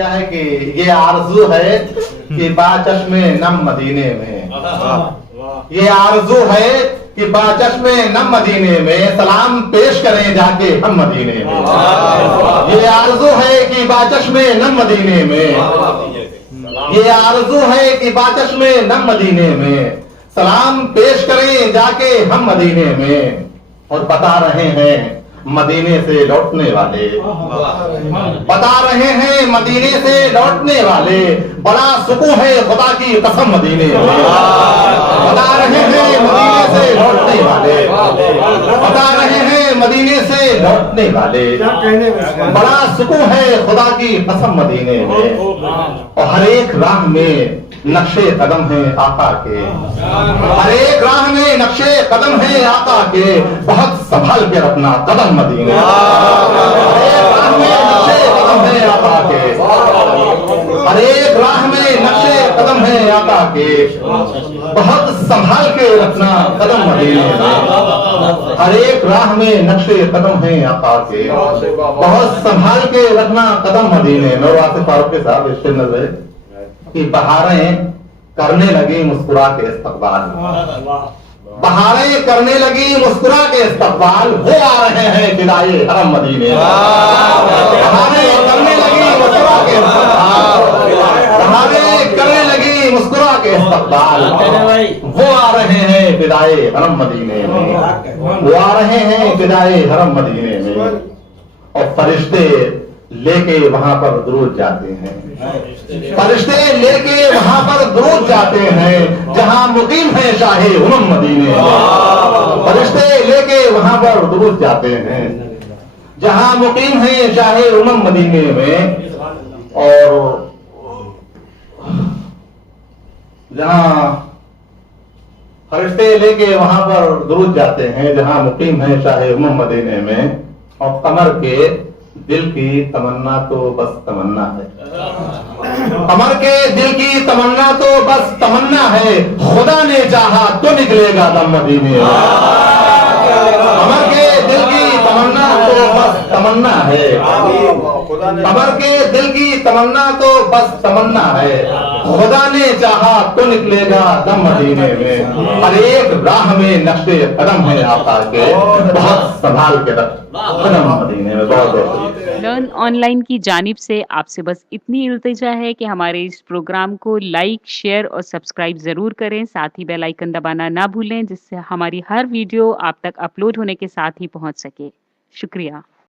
किया है कि ये आरज़ू है कि बाचश्मे नम मदीने में, ये आरज़ू है कि बाचश्मे नम मदीने में सलाम पेश करें जाके हम मदीने में, ये आरज़ू है कि बाचश्मे नम मदीने में, ये आरज़ू है कि बाचश्मे नम मदीने में सलाम पेश करें जाके हम मदीने में। और बता रहे हैं मदीने से लौटने वाले, बता रहे हैं मदीने से लौटने वाले, बड़ा सुकून है खुदा की कसम मदीने में। बता रहे हैं मदीने से लौटने वाले, बता रहे हैं मदीने से लौटने वाले, बड़ा सुकून है खुदा की कसम मदीने में। और हर एक राह में नक्शे कदम है आका के, हर एक राह में नक्शे कदम है आका के, बहुत संभाल के रखना कदम मदीने। हर एक राह में नक्शे कदम है आका के, हर एक राह में नक्शे कदम है आका के, बहुत संभाल के रखना कदम मदीने में। हर एक राह में नक्शे कदम है आका के, बहुत संभाल के रखना कदम मदीने में। वासिफ फारूकी साहब इससे नजर कि बहारें करने लगी मुस्कुरा के इस्तकबाल, बहारें करने लगी मुस्कुरा के इस्तकबाल, वो आ रहे हैं फिदाए हरम मदीने। बहारें करने लगी मुस्कुरा के इस्तकबाल, बहारें करने लगी मुस्कुरा के इस्तकबाल, वो आ रहे हैं फिदाए हरम मदीने में, वो आ रहे हैं फिदाए हरम मदीने में। और फरिश्ते लेके वहां पर दुरूद जाते हैं, फरिश्ते लेके वहां पर दुरूद जाते हैं जहां मुकीम है शाहे उमम मदीने। फरिश्ते लेके वहां पर दुरूद जाते हैं जहां मुकीम है शाहे उमम मदीने में। और जहां फरिश्ते लेके वहां पर दुरूद जाते हैं जहां मुकीम है शाहे उमम मदीने में। और कमर के दिल की तमन्ना तो बस तमन्ना है, कमर के दिल की तमन्ना तो बस तमन्ना है, खुदा ने चाहा तो निकलेगा दम मदीने। कमर के दिल की तमन्ना तो बस तमन्ना है, कमर के दिल की तमन्ना तो बस तमन्ना है, खुदा ने चाहा तो निकलेगा दम मदीने में। हर एक राह में नक्शे कदम है आका के, बहुत संभाल के रख कदम मदीने में। बहुत लर्न ऑनलाइन की जानिब से आपसे बस इतनी इल्तिजा है कि हमारे इस प्रोग्राम को लाइक, शेयर और सब्सक्राइब ज़रूर करें। साथ ही बेल आइकन दबाना ना भूलें जिससे हमारी हर वीडियो आप तक अपलोड होने के साथ ही पहुंच सके। शुक्रिया।